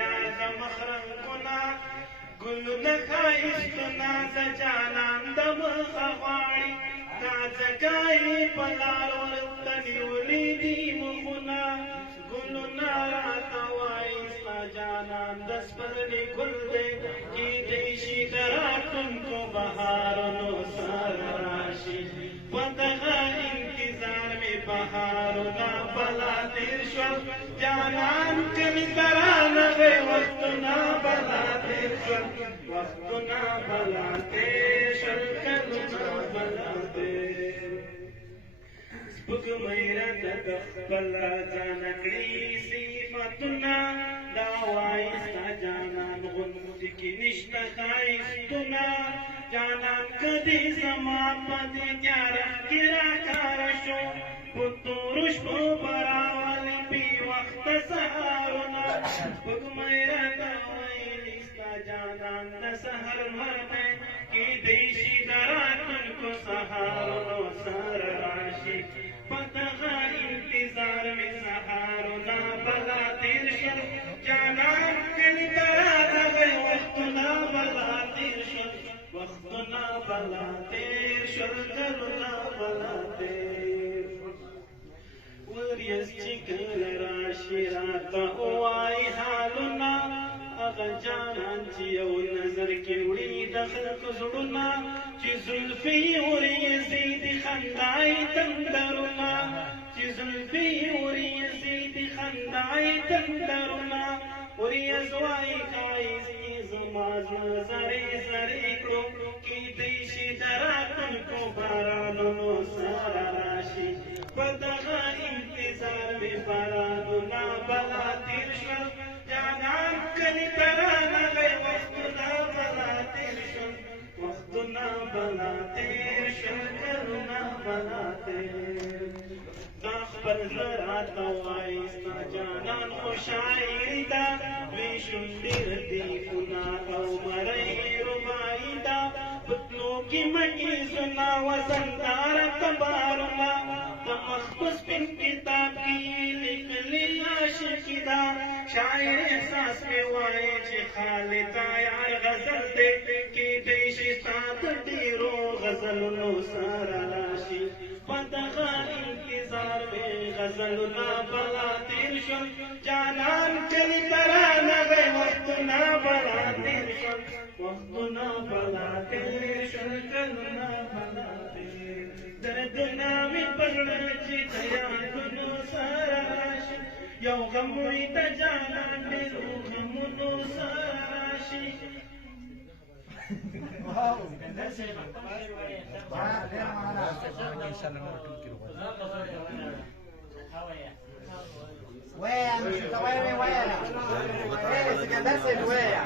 یاد مخرنګونه ګلونه ښایستونه د جانان د مخه غواړي دا ځکه یې په لار ورته نیولي دي مخونه ګلونه راته وایي ستا جانان د سپرلي ګل دی کیدی شي د راتلونکو بهارونو سره راشي په دغه انتظار مې بهارونه بلا تېر شول جانان کلي ته رانغی وختونه بلا تېر شول وختونه بلا تېر شول کلونه بلا تېر سپوږمۍ راته د خپل ځانه کړي صفتونه دا وایي ستا جانان غوندې کې نشته ښایستونه جانان کدی زما په دې تیاره کې راښکاره شو په تورو شپو به راولي بې وخته سهارونه سپوږمۍ راته ویلي ستا جانان د سحر لمر دی کیدی شي د راتلونکو سهارونو سره راشي په دغه انتظار مې سهارونه بلا تېر شول جانان کلي ته رانغی وختونه بلا تېر شول وختونه بلا تېر شول کلونه بلا تېر وریځ چې کله راشي راته ووایي حالونه هغه جانان چې یو نظر کې وړي د خلکو زړونه چې زلفې وریځي د خندا یې تندرونه چې زلفې وریځي د خندا یې تندرونه وریځ وایي ښایست یې زما زړه زرې زرې کړو کیدی شي د راتلونکو بارانونو سره راشي په دغه انتظار مې بارانونه بلا تېر شول جانان کلي ته رانغی وختونه بلا تېر شول وختونه بلا تېر شول کلونه بلا تېر دا خپل زړه راته وایي ستا جانان خو شاعري ده دوی شونډې ردیفونه او مرۍ رباعي ده په تلو کې مکیزونه وزنداره تبارونه د مخ په سپین کتاب کې لیکلي عاشقي ده شاعر احساس مې وایي چې خالده یار غزل دی کیدی شي ستا د ډېرو غزلونو سره راشي په دغه انتظار مې غزلونه بلا تېر شول جانان کلي ته رانغی وختونه بلا تېر شول وختونه بلا تېر شول کلونه بلا تېر دردونه مې په زړه چې د یادونو سره راشي یو غم وي د جانان ډېرو غمونو سره راشي وين مش وين وين وين سكندر وين